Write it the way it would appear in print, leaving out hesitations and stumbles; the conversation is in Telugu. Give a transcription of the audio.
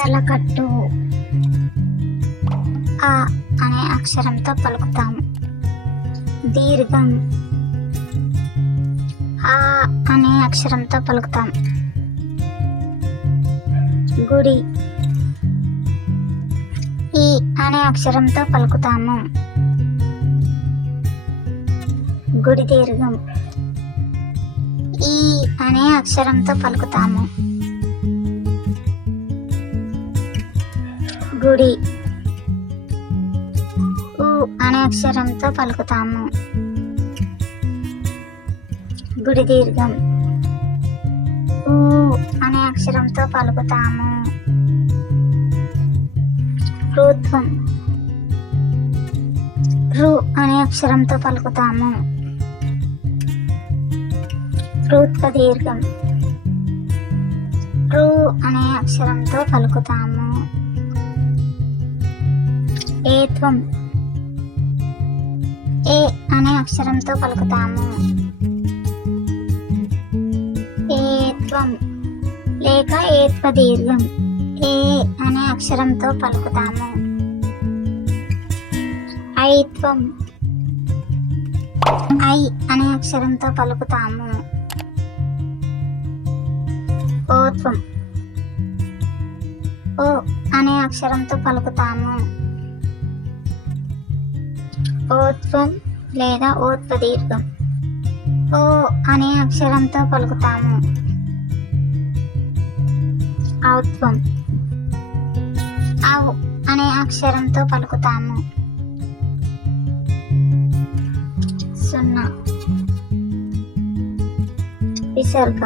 తలకట్టు. ఆ అనే అక్షరంతో పలుకుతాం. దీర్ఘం. ఆ అనే అక్షరంతో పలుకుతాం. గుడి. ఈ అనే అక్షరంతో పలుకుతాము. గుడి దీర్ఘం. ఈ అనే అక్షరంతో పలుకుతాము. గుడి. ఊ అనే అక్షరంతో పలుకుతాము. గుడి దీర్ఘం. ఊ అనే అక్షరంతో పలుకుతాము. ఋత్వం. రు అనే అక్షరంతో పలుకుతాము. ఋత్వ దీర్ఘం. రు అనే అక్షరంతో పలుకుతాము. ఏత్వం. ఏ అనే అక్షరంతో పలుకుతాము. ఏత్వం లేక ఏత్వ దీర్ఘం. ఏ అనే అక్షరంతో పలుకుతాము. ఐత్వం. ఐ అనే అక్షరంతో పలుకుతాము. ఓత్వం. ఓ అనే అక్షరంతో పలుకుతాము. ఓత్వం లేదా ఓత్వ దీర్ఘం. ఓ అనే అక్షరంతో పలుకుతాము. ఔత్వం. ఔ అనే అక్షరంతో పలుకుతాము. 0 విసర్గ.